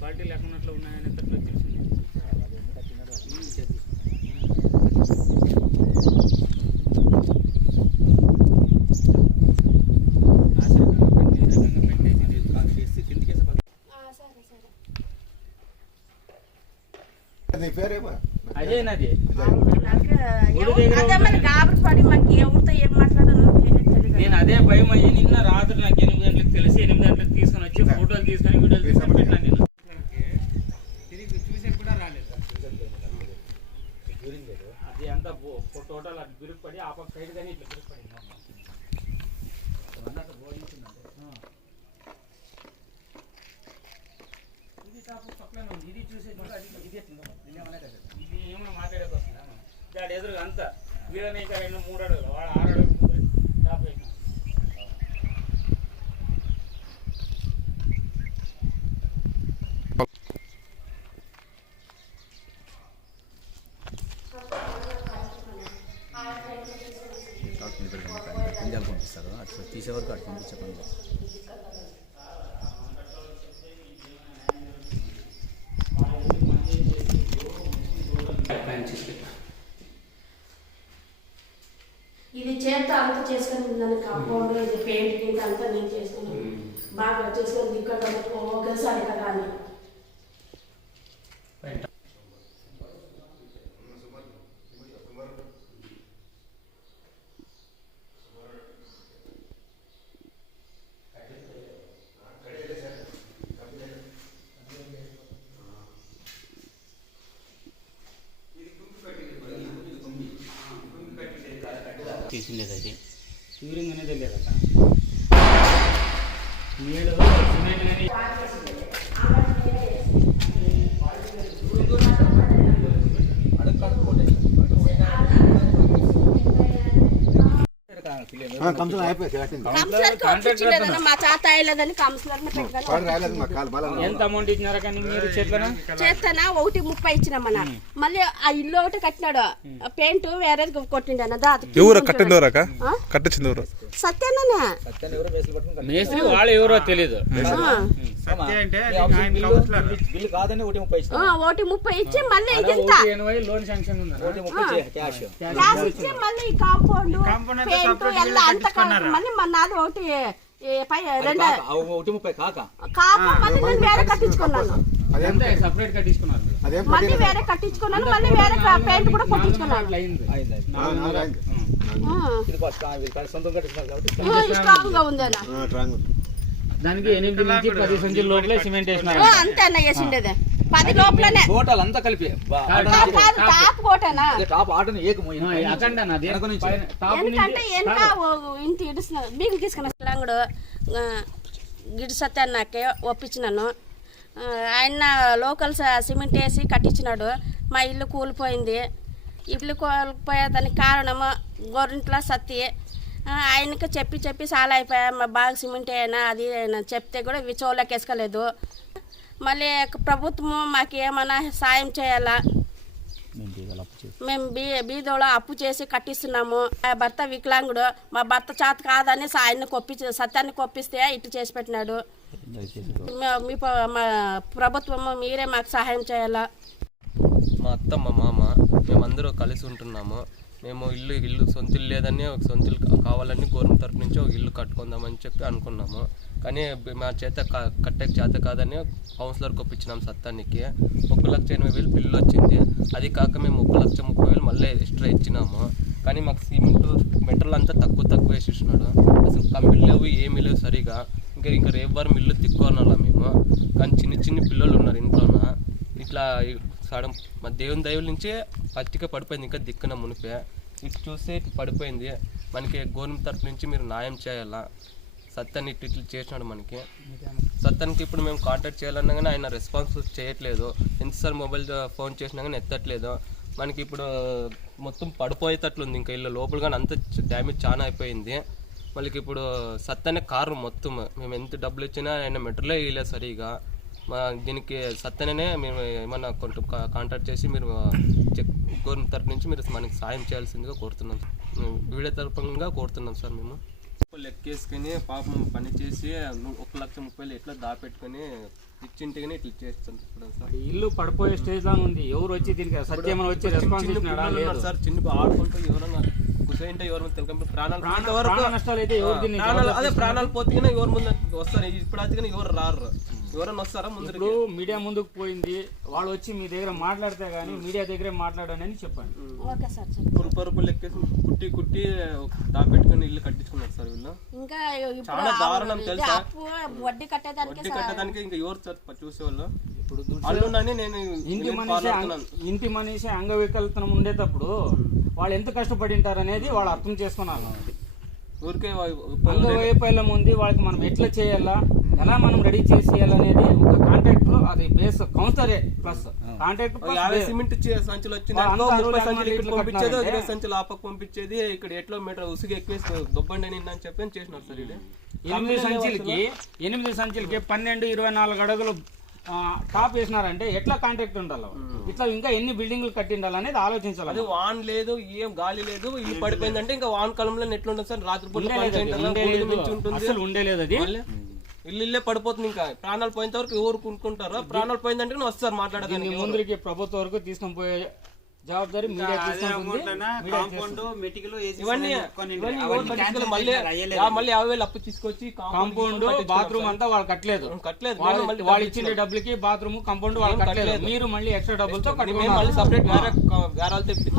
Quality లేకున్నట్లు ఉన్నాయని తెలిసింది. అదేనది నేను అదే భయం అయ్యి నిన్న రాత్రి నాకు 8 గంటలకు తెలిసి 8 గంటలకు తీసుకొని వచ్చి ఫోటోలు తీసుకొని వీడియోలు తీసుకొని పెట్టాను. నేను తిరిగి చూసే కూడా రాలేదు. అది అంతా టోటల్ అది గురిపడి ఆ పక్క సైడ్ కానీ ఇట్లా గురిపడింది. ఇది టాప్ పక్కన ఉంది. ఇది చూసే కూడా అది ఇది ఇది ఏమో మాట్లాడేది వస్తుందా దాని ఎదురుగా అంతా వీళ్ళని ఇంకా 2-3 అడుగులు వాడు 6 అడుగులు టాప్ వేసిన పింజాలు పంపిస్తారు. అట్లా తీసేవరకు అటు పంపించే పని. ఇది చేత అంతా చేసుకొని ఉందని కాంపౌండ్ ఇది పెయింట్ కింద అంతా నేను చేసుకుని బాగా చేసుకొని ఇక్కడ ఒకేసారి కదా అని తీసిండేది. అది క్యూరింగ్ అనేది లేదట. నీళ్ళు సిమెంట్ అనేది ఎంత అమౌంట్ ఇచ్చినారా కానీ మీరు చేస్తానా 1.30 ఇచ్చినామన్నా. మళ్ళీ ఆ ఇల్లు ఒకటి కట్టినాడు పెయింట్ వేరే కొట్టిండు అన్న. సత్యనా మేస్త్రి వాళ్ళు ఎవరో తెలీదు. 1.30 ఇచ్చి మళ్ళీ లోన్ శాంక్షన్ క్యాష్ ఇచ్చి మళ్ళీ కాంపౌండ్ పెయింట్ ఎలా అంత మళ్ళీ నాది 1.30 కాక మళ్ళీ నేను వేరే కట్టించుకున్నాను. సపరేట్ కట్టించుకున్నారు. మళ్ళీ వేరే కట్టించుకున్నాను. మళ్ళీ వేరే పెయింట్ కూడా కొట్టించుకున్నాను. స్ట్రాంగ్ గా ఉందన్న. దానికి 8 నుంచి 10 సంచుల లోపలే సిమెంట్ వేసినారు. అంతే అన్న వేసిండేది 10 లోపలనే టోటల్ అంతా కలిపి టాప్ కోటనా టాప్ ఆటని ఎందుకంటే వెనక ఇంటి ఇడుస్తున్నారు బీగులు తీసుకున్నాడు. గిడి సత్యాన్నకే ఒప్పించినాను. ఆయన లోకల్ సిమెంట్ వేసి కట్టించినాడు. మా ఇల్లు కూలిపోయింది. ఇల్లు కూలిపోయేదానికి కారణము గోరింట్ల సత్తి. ఆయనకి చెప్పి చాలా అయిపోయా. మా బాగా సిమెంట్ అయినా అది చెప్తే కూడా విచోళ్ళకి వేసుకోలేదు. మళ్ళీ ప్రభుత్వము మాకు ఏమైనా సాయం చేయాలా? మేము బీదోళ అప్పు చేసి కట్టిస్తున్నాము. మా భర్త వికలాంగుడు. మా భర్త చేత కాదని ఆయన్ని సత్యాన్ని కొప్పిస్తే ఇటు చేసి పెట్టినాడు. మీ ప్రభుత్వము మీరే మాకు సహాయం చేయాలా? మా అత్త మా మామ మేమందరూ కలిసి ఉంటున్నాము. మేము ఇల్లు సొంత ఇల్లు లేదని ఒక సొంత ఇల్లు కావాలని గవర్నమెంట్ తరఫు నుంచి ఒక ఇల్లు కట్టుకుందామని చెప్పి అనుకున్నాము. కానీ మా చేత కట్టేకి చేత కాదని కౌన్సిలర్కి ఒప్పించినాం. సత్తానికి 1,80,000 బిల్లు వచ్చింది. అది కాక మేము 1,30,000 మళ్ళీ ఎక్స్ట్రా ఇచ్చినాము. కానీ మాకు సిమెంట్ మెటీరియల్ అంతా తక్కువ వేసిస్తున్నాడు. అసలు కంపెనీలు లేవు, ఏమీ లేవు సరిగా. ఇంకా రేపు ఇల్లు తిక్కున్నాలా మేము. కానీ చిన్న పిల్లలు ఉన్నారు ఇంట్లోన. ఇట్లా సడన్ మా దేవుని దైవం నుంచే పత్తిక పడిపోయింది. ఇంకా దిక్కున మునిపే ఇటు చూస్తే పడిపోయింది. మనకి గవర్నమెంట్ తరఫు నుంచి మీరు న్యాయం చేయాలా? సత్యాన్ని ఇట్లు చేసినాడు మనకి. సత్యానికి ఇప్పుడు మేము కాంటాక్ట్ చేయాలన్నా కానీ ఆయన రెస్పాన్స్ చేయట్లేదు. ఎన్నిసార్లు మొబైల్ ఫోన్ చేసినా కానీ ఎత్తట్లేదు. మనకి ఇప్పుడు మొత్తం పడిపోయేటట్లుంది. ఇంకా ఇల్లు లోపల కానీ అంత డ్యామేజ్ చాలా అయిపోయింది. మళ్ళీ ఇప్పుడు సత్యాన్ని కారు మొత్తం మేము ఎంత డబ్బులు ఇచ్చినా ఆయన మెటీరియల్ వేయలేదు సరిగా. దీనికి సత్యనే మేము ఏమన్నా కొంచెం కాంటాక్ట్ చేసి మీరు గవర్నమెంట్ తరఫు నుంచి మీరు మనకి సాయం చేయాల్సిందిగా కోరుతున్నాం. వీడియో తరఫుగా కోరుతున్నాం సార్. మేము లెక్కేసుకొని పాపం పని చేసి 1,30,000 ఎట్లా దాపెట్టుకొని ఇచ్చింటిగానే ఇట్లా చేస్తుంటారు సార్. ఇల్లు పడిపోయే స్టేజ్ లో ఉంది. ఎవరు వచ్చి దీనికి సత్యమని వచ్చి రెస్పాన్స్ ఇచ్చినాడా? లేదు సార్, చిన్న ఆడుకుంటూ ఎవరన్నా కుసేంటే ఎవరు తెలియదు. ప్రాణ నష్టాలు అయితే ఎవరు దీన్ని అదే ప్రాణాలు పోతే ఎవరు ముందు వస్తారు. ఇప్పుడు అయితే ఎవరు రారు. ఎవరన్నా వస్తారా ముందు? ఇప్పుడు మీడియా ముందుకు పోయింది, వాళ్ళు వచ్చి మీ దగ్గర మాట్లాడితే గానీ మీడియా దగ్గరే మాట్లాడని చెప్పండి. Okay sir. పరుపులు ఎక్కేసి కుట్టి దాపెట్టుకుని ఇల్లు కట్టించుకున్నారు సార్ వీళ్ళు. ఇంకా చాలా దారుణం తెలుసా? వడ్డీ కట్టేదానికి ఇంకా ఎవరు సార్ చూసేవాళ్ళు? ఇప్పుడు అల్లుండని నేను ఇంటి మనిషి అంగవికల్పనం ఉండేటప్పుడు వాళ్ళు ఎంత కష్టపడింటారు అనేది వాళ్ళు అర్థం చేసుకున్నారు. ఊరికే అంగవైఫల్యం ఉంది, వాళ్ళకి మనం ఎట్లా చేయాలా, ఎలా మనం రెడీ చేసేయాలనేది ఒక కాంట్రాక్ట్, అది బేస్ కౌన్సిలరే ప్లస్ కాంట్రాక్ట్. 50 సిమెంట్ సంచులు వచ్చింది, 30 సంచులు ఇక్కడ పంపించేది, 20 సంచులు ఆపక పంపించేది. ఇక్కడ ఎట్లో మీటర్ ఉసుగు ఎక్కువ దొబ్బండి అని చెప్పి చేసినారు సార్. ఇది 8 సంచులకి 12-24 అడుగులు టాప్ వేసినారంటే ఎట్లా కాంట్రాక్ట్ ఉండాలి? ఇట్లా ఇంకా ఎన్ని బిల్డింగ్లు కట్టిండాలి అనేది ఆలోచించాలి. అది వాన్ లేదు, ఏం గాలి లేదు, ఇల్లు పడిపోయిందంటే ఇంకా వాన్ కాలంలో ఎట్లుంటుంది సార్? రాత్రిపూట అసలు ఉండేలేదు అది. ఇల్లే పడిపోతుంది. ఇంకా ప్రాణాలు పోయినంత వరకు ఎవరు కొనుక్కుంటారో? ప్రాణాలు పోయిందంటే నువ్వు వస్తారు మాట్లాడడానికి. ముందుకి ప్రభుత్వం వరకు తీసుకొని పోయే జవాబారి మీడియా తీసుకుంటుంది. ఇవన్నీ మళ్ళీ 50,000 అప్పు తీసుకొచ్చి కాంపౌండ్ బాత్రూమ్ అంతా వాళ్ళు కట్టలేదు. వాళ్ళు ఇచ్చిన డబ్బులకి బాత్రూమ్ కాంపౌండ్ వాళ్ళు కట్టలేదు. మీరు మళ్ళీ ఎక్స్ట్రా డబ్బులతో మళ్ళీ సపరేట్ వేరే తెప్పి